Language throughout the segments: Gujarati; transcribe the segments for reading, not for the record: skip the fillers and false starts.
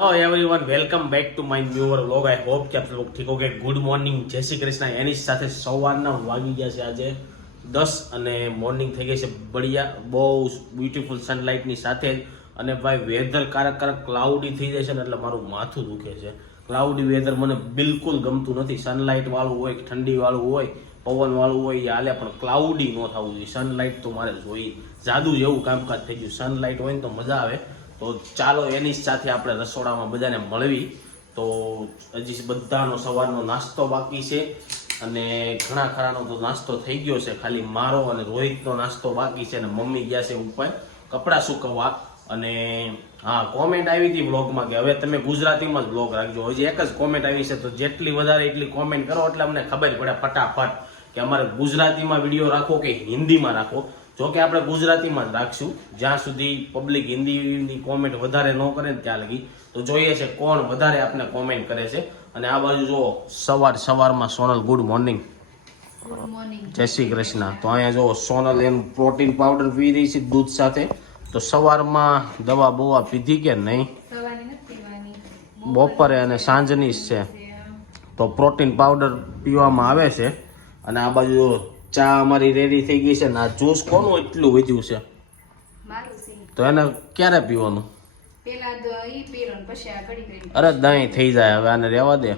Hello everyone, welcome back to my newer vlog. I hope कि आप लोग ठीक हो गए। गुड મોર્નિંગ, જય શ્રી કૃષ્ણ। એની સાથે સવારના વાગી ગયા છે આજે 10 અને મોર્નિંગ થઈ ગઈ છે બઢિયા, બહુ બ્યુટીફુલ સનલાઇટની સાથે। અને ભાઈ વેધર કારક ક્લાઉડી થઈ જાય છે ને એટલે મારું માથું દુખે છે। ક્લાઉડી વેધર મને બિલકુલ ગમતું નથી। સનલાઇટ વાળું હોય, ઠંડી વાળું હોય, પવન વાળું હોય એ હાલે, પણ ક્લાઉડી ન થવું જોઈએ। સનલાઇટ તો મારે જોઈએ, જાદુ જેવું કામકાજ થઈ ગયું। સનલાઇટ હોય ને તો મજા આવે। તો ચાલો એની સાથે આપણે રસોડામાં બધાને મળવી। તો હજી બધાનો સવારનો નાસ્તો બાકી છે અને ઘણા ખરાનો તો નાસ્તો થઈ ગયો છે, ખાલી મારો અને રોહિતનો નાસ્તો બાકી છે। અને મમ્મી ગયા છે ઉપર કપડાં સુકવવા। અને હા, કોમેન્ટ આવી હતી બ્લોગમાં કે હવે તમે ગુજરાતીમાં જ બ્લોગ રાખજો। હજી એક જ કોમેન્ટ આવી છે, તો જેટલી વધારે એટલી કોમેન્ટ કરો એટલે અમને ખબર પડે ફટાફટ કે અમારે ગુજરાતીમાં વિડીયો રાખો કે હિન્દીમાં રાખો। જો કે આપણે ગુજરાતીમાં જ રાખશું, જ્યાં સુધી પબ્લિક હિન્દીની કોમેન્ટ વધારે ન કરે ને ત્યાં લગી। તો જોઈએ છે કોણ વધારે આપણે કોમેન્ટ કરે છે। અને આ બાજુ જો સવારમાં સોનલ ગુડ મોર્નિંગ, જય શ્રી કૃષ્ણ। તો અહીંયા જો સોનલ એનું પ્રોટીન પાવડર પી રહી છે દૂધ સાથે। તો સવારમાં દવા બવા પીધી કે નહીં? બપોરે અને સાંજની જ છે। તો પ્રોટીન પાવડર પીવામાં આવે છે। અને આ બાજુ ચા અમારી રેડી થઈ ગઈ છે ને આ જ્યુસ કોનું એટલું વધ્યું છે? તો એને ક્યારે પીવાનું? અરે દહીં થઈ જાય, હવે આને રહેવા દે,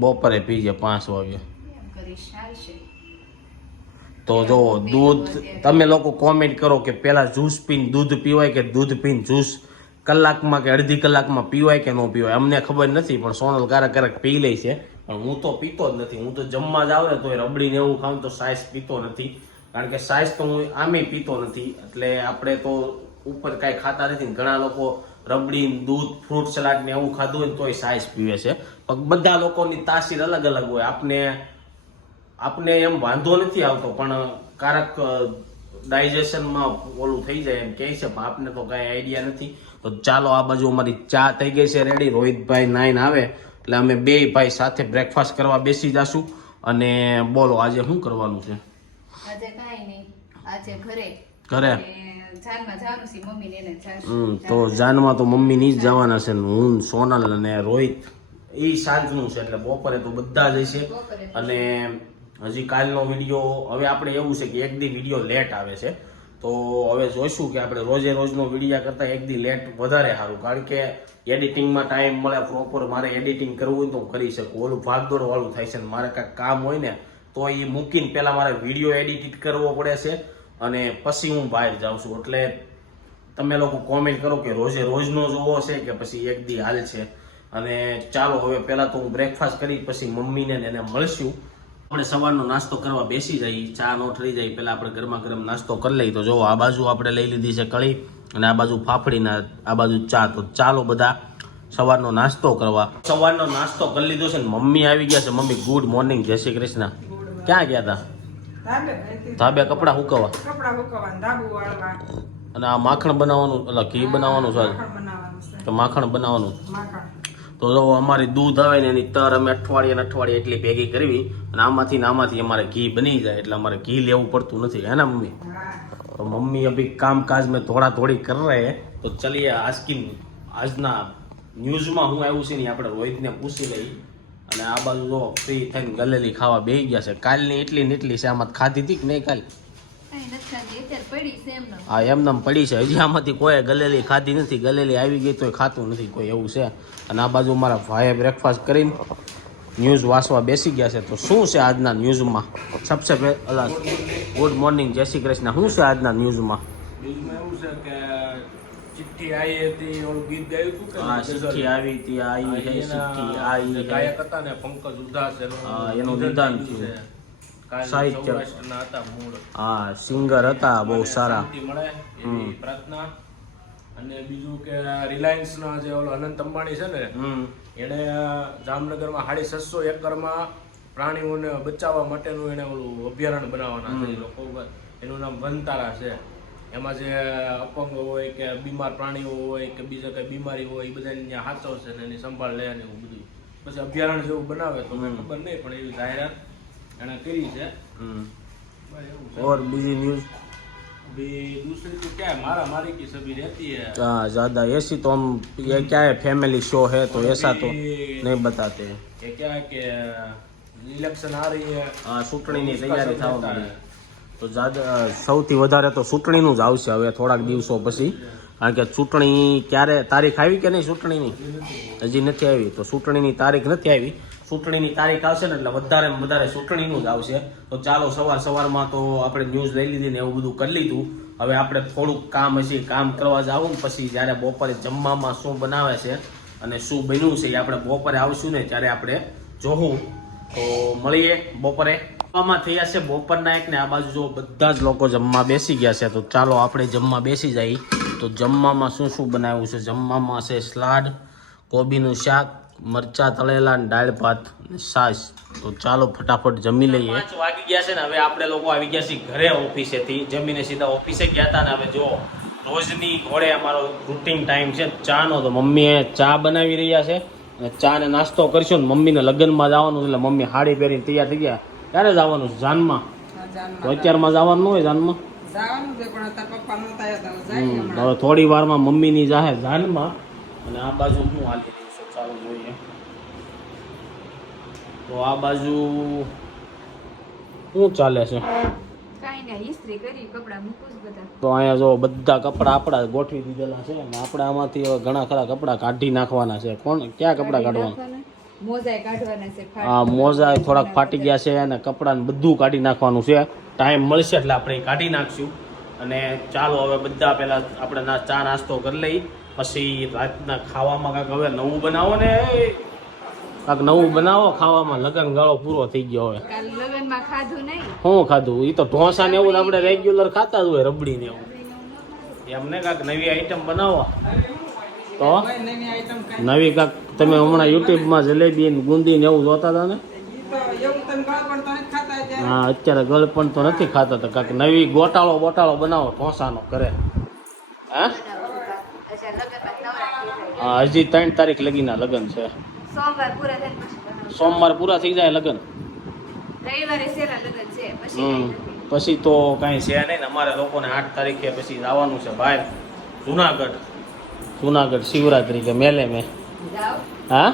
બપોરે પીજે 5 વાગે। તો જો દૂધ, તમે લોકો કોમેન્ટ કરો કે પેલા જ્યુસ પીને દૂધ પીવાય કે દૂધ પીને જ્યુસ કલાકમાં કે અડધી કલાકમાં પીવાય કે ન પીવાય? અમને ખબર નથી, પણ સોનલ ક્યારેક પી લે છે, પણ હું તો પીતો જ નથી। હું તો જમવા જ આવે ને તો રબડીને એવું ખાઉં તો સાઈસ પીતો નથી, કારણ કે સાઈસ તો હું આમે પીતો નથી। એટલે આપણે તો ઉપર કાંઈ ખાતા નથી। ઘણા લોકો રબડી, દૂધ, ફ્રૂટ સલાડ ને એવું ખાધું હોય ને તોય સાઈસ પીવે છે, પણ બધા લોકોની તાસીર અલગ અલગ હોય। આપને એમ વાંધો નથી આવતો, પણ કારક ડાયજેશનમાં ઓલું થઈ જાય એમ કહે છે, પણ આપને તો કાંઈ આઈડિયા નથી। તો ચાલો આ બાજુ અમારી ચા થઈ ગઈ છે રેડી। રોહિતભાઈ નાઈને આવે એટલે અમે બે ભાઈ સાથે બ્રેકફાસ્ટ કરવા બેસી જશું। અને બોલો આજે શું કરવાનું છે? આજે કાંઈ નહીં, આજે ઘરે જાનમાં જવાનું છે, મમ્મી ને એને તો જાનમાં તો મમ્મી ની જ જવાના છે, હું, સોનલ અને રોહિત એ સાંજનું છે, એટલે બપોરે તો બધા જ હશે। અને હજી કાલનો વિડીયો હવે આપણે એવું છે કે એક દી વિડીયો લેટ આવે છે, તો હવે જોઈશું કે આપણે રોજે રોજનો વિડીયો કરતાં એક દી લેટ વધારે સારું, કારણ કે એડિટિંગમાં ટાઈમ મળે પ્રોપર। મારે એડિટિંગ કરવું હોય તો હું કરી શકું, ઓલું ભાગદોડ વાળું થાય છે ને મારે કાંઈક કામ હોય ને તો એ મૂકીને પહેલાં મારે વિડીયો એડિટ કરવો પડે છે અને પછી હું બહાર જાઉં છું। એટલે તમે લોકો કોમેન્ટ કરો કે રોજે રોજનો જોવો છે કે પછી એક દી હાલ છે। અને ચાલો હવે પહેલાં તો હું બ્રેકફાસ્ટ કરી પછી મમ્મીને એને મળશું। આપણે સવારનો નાસ્તો કરવા બેસી જઈએ, ચા નો ઠરી જાય પહેલાં આપણે ગરમા ગરમ નાસ્તો કરી લઈએ। તો જો આ બાજુ આપણે લઈ લીધી છે કળી અને આ બાજુ ફાફડીના, આ બાજુ ચા। તો ચાલો બધા સવારનો નાસ્તો કરવા। સવારનો નાસ્તો કરી લીધો છે ને મમ્મી આવી ગયા છે। મમ્મી ગુડ મોર્નિંગ, જય શ્રી કૃષ્ણ। ક્યાં ગયા હતા? ધાબે કપડા સુકવવા અને આ માખણ બનાવવાનું, એટલે ઘી બનાવવાનું છે, તો માખણ બનાવવાનું। તો જો અમારી દૂધ આવે ને એની તર અમે અઠવાડિયે એટલી ભેગી કરવી અને આમાંથી અમારે ઘી બની જાય, એટલે અમારે ઘી લેવું પડતું નથી, હે ને મમ્મી? તો મમ્મી અભી કામકાજ में थोड़ा थोड़ी कर रहे हैं। तो चलिए આજના ન્યૂઝમાં હું આવ્યું છે ને આપણે રોહિતને પૂછી લઈ। અને આ બાજુ જો ફ્રી થઈને ગલેલી ખાવા બેસી ગયા છે। કાલની એટલી ને એટલી છે, આમાં ખાધી હતી કે નહીં કાલ? હા, એમને પડી છે, હજી આમાંથી કોઈ ગલેલી ખાધી નથી। ગલેલી આવી ગઈ તોય ખાતું નથી કોઈ, એવું છે। અને આ બાજુ મારા ભાઈએ બ્રેકફાસ્ટ કરીને ન્યૂઝ વાંચવા બેસી ગયા છે। તો શું છે આજના ન્યૂઝમાં? સબસે પહેલા ગુડ મોર્નિંગ, જય શ્રી કૃષ્ણ। શું છે આજના ન્યૂઝમાં? એવું છે કે ચિઠ્ઠી આવી હતી, ઓલું ગીત ગાયું હતું કે હા, ચિઠ્ઠી આવી હતી, આવી છે ચિઠ્ઠી આવી છે, ગાયક હતા ને પંકજ ઉધાસ, એનું નિદાન થયું। સાહિત્ય હતા મૂળ, હા, સિંગર હતા બહુ સારા। શાંતિ મળે એવી પ્રાર્થના। અને બીજું કે રિલાયન્સ ના જે ઓલો અનંત અંબાણી છે ને, એને જામનગરમાં 650 એકરમાં પ્રાણીઓને બચાવવા માટેનું એને ઓલું અભયારણ્ય બનાવવાના છે લોકો। એનું નામ વનતારા છે। એમાં જે અપંગ હોય કે બીમાર પ્રાણીઓ હોય કે બીજા કઈ બીમારી હોય એ બધાને ત્યાં હાચવશે ને એની સંભાળ લે ને એવું બધું, પછી અભયારણ્ય જેવું બનાવે તો મને ખબર નહીં, પણ એવી જાહેરાત એને કરી છે। और બીજી ન્યૂઝ अभी दूसरी तो क्या है, मारा मारी की सभी रहती है। हाँ ज़्यादा ऐसी तो हम ये क्या है फैमिली शो है तो ऐसा तो नहीं बताते हैं. ये क्या है कि इलेक्शन आ रही है, હા ચૂંટણીની उसका તૈયારી सब થવા रहता માંડી. है। તો સૌથી વધારે તો ચૂંટણીનું જ આવશે હવે થોડાક દિવસો પછી, કારણ કે ચૂંટણી ક્યારે તારીખ આવી કે નહીં ચૂંટણીની? હજી નથી આવી. તો ચૂંટણીની તારીખ નથી આવી, ચૂંટણીની તારીખ આવશે ને એટલે વધારે ને વધારે ચૂંટણીનું જ આવશે. તો ચાલો સવારમાં તો આપણે ન્યૂઝ લઈ લીધી ને એવું બધું કરી લીધું. હવે આપણે થોડુંક કામ હશે, કામ કરવા જાવું ને પછી જ્યારે બપોરે જમવામાં શું બનાવે છે અને શું બન્યું છે એ આપણે બપોરે આવશું ને ત્યારે આપણે જોવું. તો મળીએ બપોરે. જમવામાં થયા છે બપોરના એક ને આ બાજુ જો બધા જ લોકો જમવા બેસી ગયા છે. તો ચાલો આપણે જમવા બેસી જઈએ. તો જમવામાં શું શું બનાવ્યું છે? જમવામાં છે સલાડ, કોબીનું શાક, મરચા તળેલા ને દાળ ભાત અને છાશ. તો ચાલો ફટાફટ જમી લઈએ. 5 વાગી ગયા છે ને હવે આપણે લોકો આવી ગયા છીએ ઘરે ઓફિસેથી. જમીને સીધા ઓફિસે ગયા હતા ને હવે જો રોજની ઘોડે અમારો રૂટીન ટાઈમ છે ચાનો. તો મમ્મીએ ચા બનાવી રહ્યા છે અને ચા ને નાસ્તો કરશું ને મમ્મીને લગ્નમાં જવાનું એટલે મમ્મી સાડી પહેરીને તૈયાર થઈ ગયા. ક્યારે જવાનું છે? જાનમાં? તો અત્યારમાં જવાનું ન હોય જાનમાં? તો હવે થોડી વારમાં મમ્મીની જાહે જાનમાં. અને આ બાજુ શું હાલી રહ્યું છે ચાલો જોઈએ. તો આ બાજુ શું ચાલે છે? કાંઈ નહીં, ઇસ્ત્રી કરી કપડાં મૂકું જ બધા. તો અહીંયા જો બધા કપડાં આપણા ગોઠવી દીધેલા છે અને આપણે આમાંથી હવે ઘણા ખરા કપડાં કાઢી નાખવાના છે. કોણ ક્યાં કપડાં કાઢવાના? મોજાએ કાઢવાના છે. હા મોજા થોડાક ફાટી ગયા છે અને કપડાને બધું કાઢી નાખવાનું છે. ટાઈમ મળશે એટલે આપણે એ કાઢી નાખશું. અને ચાલો હવે બધા પહેલાં આપણે ચા નાસ્તો કરી લઈ, પછી રાતના ખાવામાં કાંઈક હવે નવું બનાવો ને, કાંઈક નવું બનાવો ખાવામાં. લગન ગાળો પૂરો થઈ ગયો હવે. કાલ લગનમાં ખાધું નહીં. શું ખાધું? એ તો ઢોસા ને એવું આપણે રેગ્યુલર ખાતા જ હોય, રબડી ને એવું. એમને કાંઈક નવી આઈટમ બનાવો. તો નવી કાંઈક તમે હમણાં યુટ્યુબમાં જલેબી ને ગુંદી ને એવું જોતા હતા ને? હા અત્યારે ગળપણ તો નથી ખાતા. તો કાંઈક નવી બોટાળો બનાવો ઢોસાનો ઘરે. હા હા હજી 3 તારીખ લગીના લગ્ન છે. સોમવાર પૂરા થઈ જાય લગ્ન. રવિવારે સેરા લગન છે પછી પછી તો કાંઈ છે નહીં ને. અમારે લોકોને 8 તારીખે પછી જવાનું છે બહાર જુનાગઢ શિવરાત્રી કે મેલે મેં. હા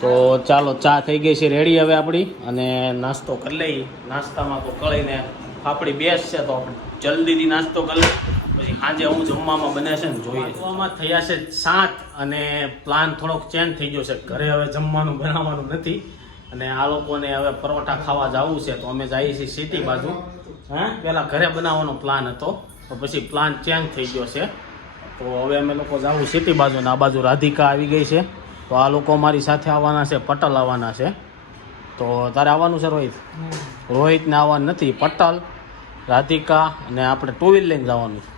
તો ચાલો ચા થઈ ગઈ છે રેડી હવે આપણી, અને નાસ્તો કરી લઈ. નાસ્તામાં તો કળીને આપણી બેસ છે તો આપણે જલ્દીથી નાસ્તો કરી લઈએ, પછી સાંજે હું જમવામાં બને છે ને જોઈએ. જમવામાં થયા છે 7 અને પ્લાન થોડોક ચેન્જ થઈ ગયો છે. ઘરે હવે જમવાનું બનાવવાનું નથી અને આ લોકોને હવે પરોઠા ખાવા જવું છે. તો અમે જઈએ છીએ સિટી બાજુ. હા પહેલાં ઘરે બનાવવાનો પ્લાન હતો તો પછી પ્લાન ચેન્જ થઈ ગયો છે. તો હવે અમે લોકો જવું સિટી બાજુ ને આ બાજુ રાધિકા આવી ગઈ છે. તો આ લોકો મારી સાથે આવવાના છે, પટલ આવવાના છે. તો તારે આવવાનું છે રોહિત? રોહિતને આવવાનું નથી, પટલ, રાધિકા અને આપણે 2 વ્હીલ લઈને જવાનું છે.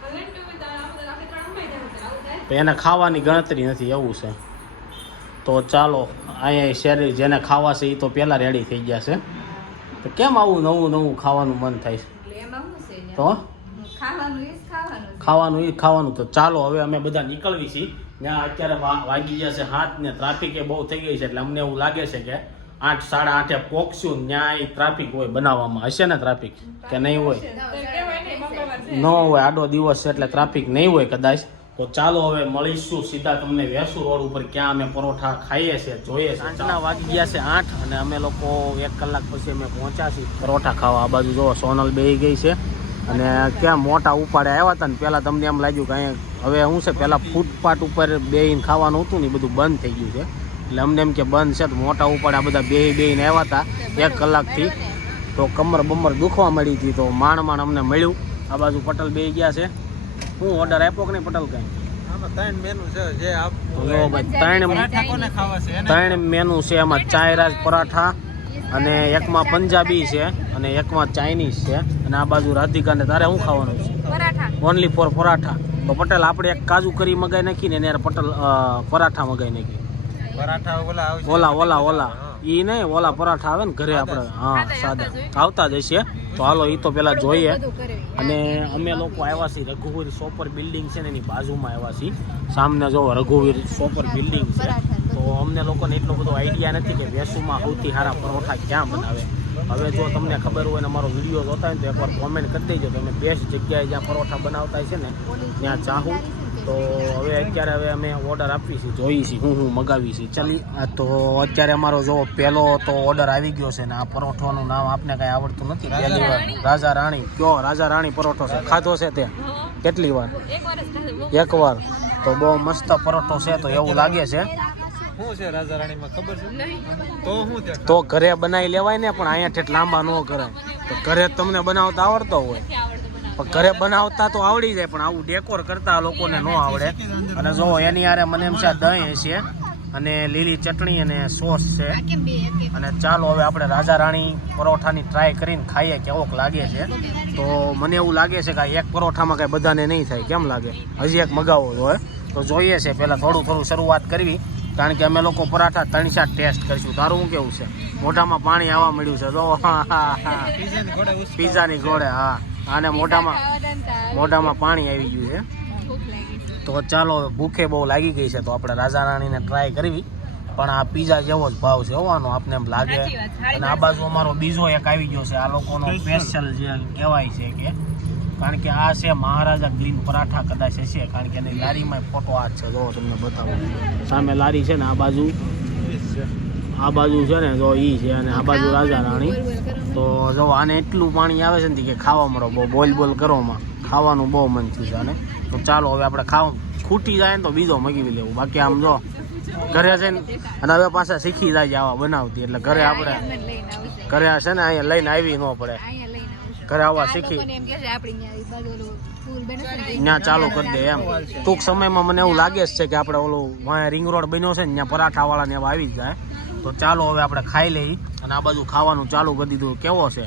તો એને ખાવાની ગણતરી નથી એવું છે. તો ચાલો અહીંયા શેરી જેને ખાવા છે એ તો પહેલાં રેડી થઈ ગયા છે. તો કેમ આવું નવું ખાવાનું મન થાય છે? તો ખાવાનું એ ખાવાનું. તો ચાલો હવે અમે બધા નીકળવી છીએ. ત્યાં અત્યારે વાગી ગયા છે 7 ને ટ્રાફિક એ બહુ થઈ ગઈ છે એટલે અમને એવું લાગે છે કે 8 સાડા 8 પહોંચશું. ત્યાં એ ટ્રાફિક હોય બનાવવામાં. હશે ને ટ્રાફિક કે નહીં હોય? ન હોય, આડો દિવસ છે એટલે ટ્રાફિક નહીં હોય કદાચ. તો ચાલો હવે મળીશું સીધા તમને વેસુ રોડ ઉપર ક્યાં અમે પરોઠા ખાઈએ છીએ જોઈએ. સાંજના વાગી ગયા છે 8 અને અમે લોકો 1 કલાક પછી અમે પહોંચ્યા છીએ પરોઠા ખાવા. આ બાજુ જો સોનલ બેહી ગઈ છે અને ક્યાં મોટા ઉપાડે આવ્યા હતા ને પહેલાં તમને એમ લાગ્યું કે અહીંયા હવે શું છે, પહેલાં ફૂટપાથ ઉપર બેહીને ખાવાનું હતું ને એ બધું બંધ થઈ ગયું છે. એટલે અમને એમ કે બંધ છે તો મોટા ઉપાડે બધા બેહીને આવ્યા હતા 1 કલાકથી. તો કમર બમર દુખવા મળી હતી તો માંડ અમને મળ્યું. આ બાજુ પટલ બેહી ગયા છે. હું ઓર્ડર આપ્યો કે નહીં પટલ કાંઈ? 3 મેનુ છે જે આપ તો જો ભાઈ 3 મેનુ છે. એમાં ચાયરાજ પરાઠા અને એકમાં પંજાબી છે અને એકમાં ચાઇનીઝ છે. અને આ બાજુ રાધિકાને તારે શું ખાવાનું છે? Only four paratha. તો પટેલ આપણે એક કાજુ કરી મગાઈ નાખીને એને પટેલ પરાઠા મગાઈ નાખી. પરાઠા ઓલા ઈ નહીં, ઓલા પરાઠા આવે ને ઘરે આપણે. હા સાદા આવતા જ હશે. તો હાલો એ તો પેલા જોઈએ. અને અમે લોકો આવ્યા છીએ રઘુવીર સોપર બિલ્ડિંગ છે ને એની બાજુમાં આવ્યા છીએ. સામને જો રઘુવીર સોપર બિલ્ડિંગ છે. તો અમને લોકોને એટલો બધો આઈડિયા નથી કે વેસુમાં સૌથી સારા પરોઠા ક્યાં બનાવે. હવે જો તમને ખબર હોય ને અમારો વિડીયો જોતા હોય તો એકવાર કોમેન્ટ કરી દેજો કે અમે બેસ્ટ જગ્યાએ જ્યાં પરોઠા બનાવતા છે ને ત્યાં ચાહું. તો અત્યારે અમે ઓર્ડર આપીએ છીએ, જોઈએ છીએ હું મગાવી છીએ. ચાલી તો અત્યારે અમારો જો પહેલો તો ઓર્ડર આવી ગયો છે ને આ પરોઠાનું નામ આપને કાંઈ આવડતું નથી. પહેલી વાર રાજા રાણી કયો રાજા રાણી પરોઠો છે, ખાધો છે તે કેટલી વાર? એકવાર. તો બહુ મસ્ત પરોઠો છે. તો એવું લાગે છે શું છે રાજા રાણીમાં ખબર છે તો હું ત્યાં તો ઘરે બનાવી લેવાય ને, પણ અહીંયા ઠેઠ લાંબા ન કરાય. તો ઘરે તમને બનાવતા આવડતો હોય પણ ઘરે બનાવતા તો આવડી જાય, પણ આવું ડેકોર કરતા લોકોને ન આવડે. અને જો એની હારે મને એમ છે દહીં છે અને લીલી ચટણી અને સોસ છે. અને ચાલો હવે આપણે રાજા રાણી પરોઠાની ટ્રાય કરીને ખાઈએ કેવોક લાગે છે. તો મને એવું લાગે છે કે આ એક પરોઠામાં કાંઈ બધાને નહીં થાય. કેમ લાગે? હજી એક મગાવવો જોઈએ. તો જોઈએ છે પહેલાં થોડું શરૂઆત કરવી, કારણ કે અમે લોકો પરાઠા 3-4 ટેસ્ટ કરીશું. તારું શું કેવું છે? મોઢામાં પાણી આવવા મળ્યું છે. જો પીઝાની ઘોડે. હા, અને મોઢામાં પાણી આવી ગયું છે. તો ચાલો ભૂખે બહુ લાગી ગઈ છે તો આપણે રાજા રાણીને ટ્રાય કરવી. પણ આ પીઝા જેવો જ ભાવ છે હોવાનો આપને એમ લાગે. અને આ બાજુ અમારો બીજો એક આવી ગયો છે, આ લોકોનો સ્પેશિયલ જે કહેવાય છે કે, કારણ કે આ છે મહારાજા ગ્રીન પરાઠા કદાચ હશે, કારણ કે એની લારીમાં ફોટો આ છે. જો તમને બતાવું, સામે લારી છે ને આ બાજુ છે ને જો ઈ છે, અને આ બાજુ રાજા રાણી. તો જો આને એટલું પાણી આવે છે ને કે ખાવા મળો બહુ બોલ કરોમાં ખાવાનું બહુ મન થયું છે આને. તો ચાલો હવે આપણે ખૂટી જાય ને તો બીજો મગી લેવું. બાકી આમ જો ઘરે જઈને અને હવે પાછા શીખી જાય આવા બનાવતી, એટલે ઘરે આપણે ઘરે છે ને અહીંયા લઈને આવી ન પડે, ઘરે આવવા શીખી ત્યાં ચાલુ કરી દે એમ. ટૂંક સમયમાં મને એવું લાગે છે કે આપણે ઓલું રિંગ રોડ બન્યો છે ને ત્યાં પરાઠાવાળાને એવા આવી જ જાય. તો ચાલો હવે આપણે ખાઈ લઈએ. અને આ બાજુ ખાવાનું ચાલુ કરી દીધું. કેવો છે?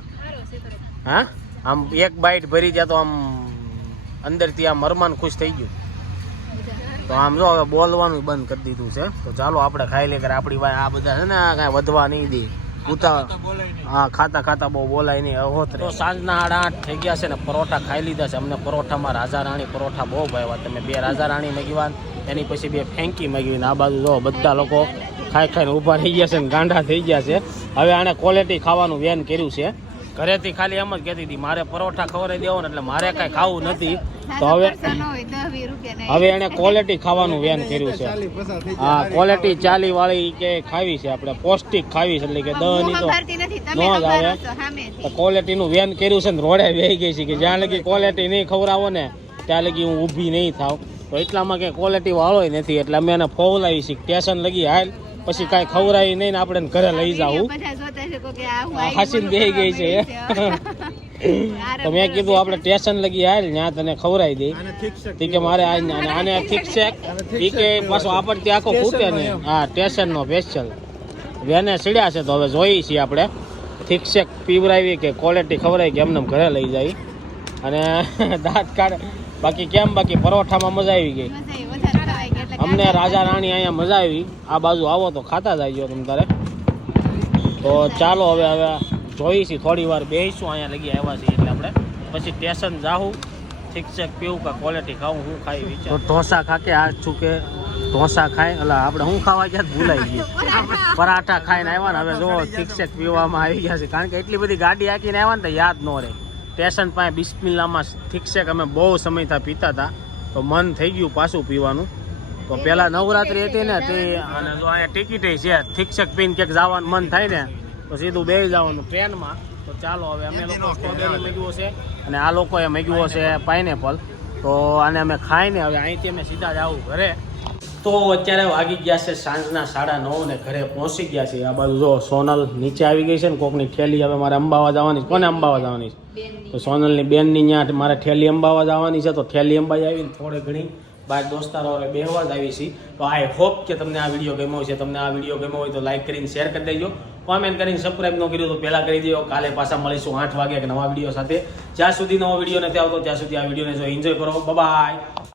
હા, આમ એક બાઈટ ભરી જાય તો આમ અંદરથી આ મરમાન ખુશ થઈ ગયું. તો આમ જો હવે બોલવાનું બંધ કરી દીધું છે. તો ચાલો આપણે ખાઈ લઈએ, કે આપણી ભાઈ આ બધા છે ને કાંઈ વધવા નહીં દે ઉતા. હા, ખાતા બહુ બોલાય નહીં. અહોતરે તો સાંજના 8:30 થઈ ગયા છે ને પરોઠા ખાઈ લીધા છે. અમને પરોઠામાં રાજા રાણી પરોઠા બહુ ભાવ્યા. તમે 2 રાજા રાણી મગીવા, એની પછી 2 ફેંકી મગીને આ બાજુ જો બધા લોકો ખાઈને ઊભા થઈ ગયા છે ને ગાંડા થઈ ગયા છે. હવે આને ક્વોલિટી ખાવાનું વેન કર્યું છે. ઘરેથી ખાલી એમ જ કહેતી હતી મારે પરોઠા ખવડાવી દેવો ને, એટલે મારે કાંઈ ખાવું નથી. તો હવે એને ક્વોલિટી ખાવાનું વેન કર્યું છે. હા, ક્વોલિટી 40 વાળી કે ખાવી છે આપણે, પૌષ્ટિક ખાવી છે, એટલે કે દહની તો ન જ આવે. તો ક્વોલિટીનું વેન કર્યું છે ને રોડે બેસી ગઈ છે કે જ્યાં લગી ક્વોલિટી નહીં ખવડાવો ને ત્યાં લગી હું ઊભી નહીં થાવ. તો એટલામાં કંઈ ક્વોલિટી વાળો નથી, એટલે અમે એને ફોવલાવી છીએ સ્ટેશન લગી હાલ, પછી કાંઈ ખવડાવી નહીં ને આપણે ઘરે લઈ જાવું. હાસીને બેસી ગઈ છે. તો મેં કીધું આપણે સ્ટેશન લગી હાલ ત્યાં તને ખવડાવી દઈ. કે મારે આને ઠીક છે એ કે પાછો આપણથી આખો ખૂટે ને. હા, સ્ટેશનનો સ્પેશિયલ વેને સીડ્યા છે. તો હવે જોઈએ છીએ આપણે ઠીક છે પીવડાવી કે ક્વોલિટી ખવડાવી કે એમને ઘરે લઈ જાય. અને દાંત કાઢે. બાકી કેમ? બાકી પરોઠામાં મજા આવી ગઈ અમને. રાજા રાણી અહીંયા મજા આવી. આ બાજુ આવો તો ખાતા જાય તમ તારે. તો ચાલો હવે જોઈશી થોડી વાર બેસીશું. અહીંયા લગી આવ્યા છીએ એટલે આપણે પછી સ્ટેશન જાઉં. ઠીક છે પીવું કે ક્વોલિટી ખાવું હું ખાઈ વિચાર. તો ઢોસા ખાકે આ છું કે ઢોસા ખાય એટલે આપણે હું ખાવા ગયા ભૂલાઈ ગઈ. પરાઠા ખાઈને આવ્યા ને હવે જો ઠીક છે પીવામાં આવી ગયા છે, કારણ કે એટલી બધી ગાડી હાંકીને આવ્યા ને તો યાદ ન રહે. સ્ટેશન પાસે બિસ્મિલ્લામાં ઠીક છે કે અમે બહુ સમયથી પીતા હતા તો મન થઈ ગયું પાછું પીવાનું. તો પહેલા નવરાત્રી હતી ને તે, અને જો અહીંયા ટિકિટ છે ઠીક છે પીને ક્યાંક જવાનું મન થાય ને તો સીધું બેસી જવાનું ટ્રેનમાં. તો ચાલો હવે અમે લોકો સ્ટ્રોબેરી મેગ્યું છે અને આ લોકોએ મેગ્યું છે પાઇનેપલ. તો આને અમે ખાઈને હવે અહીંથી અમે સીધા જ આવું ઘરે. તો અત્યારે વાગી ગયા છે સાંજના 9:30 ને ઘરે પહોંચી ગયા છે. આ બાજુ જો સોનલ નીચે આવી ગઈ છે ને કોકની ઠેલી. હવે મારે અંબાવા જવાની છે. કોને અંબાવા જવાની છે? તો સોનલની બેનની ત્યાં મારે ઠેલી અંબાવા જવાની છે. તો ઠેલી અંબાઈ આવીને થોડી ઘણી બાર દોસ્તારો બેહવા જ આવી છે. તો આઈ હોપ કે તમને આ વિડીયો ગમ્યો છે. તમને આ વિડીયો ગમ્યો હોય તો લાઈક કરીને શેર કરી દેજો. કોમેન્ટ કરીને સબસ્ક્રાઈબ ન કર્યું તો પહેલાં કરી દેજો. કાલે પાછા મળીશું 8 વાગે એક નવા વિડીયો સાથે. જ્યાં સુધી નવો વિડીયો નથી આવતો ત્યાં સુધી આ વિડીયોને જો એન્જોય કરો. બાય.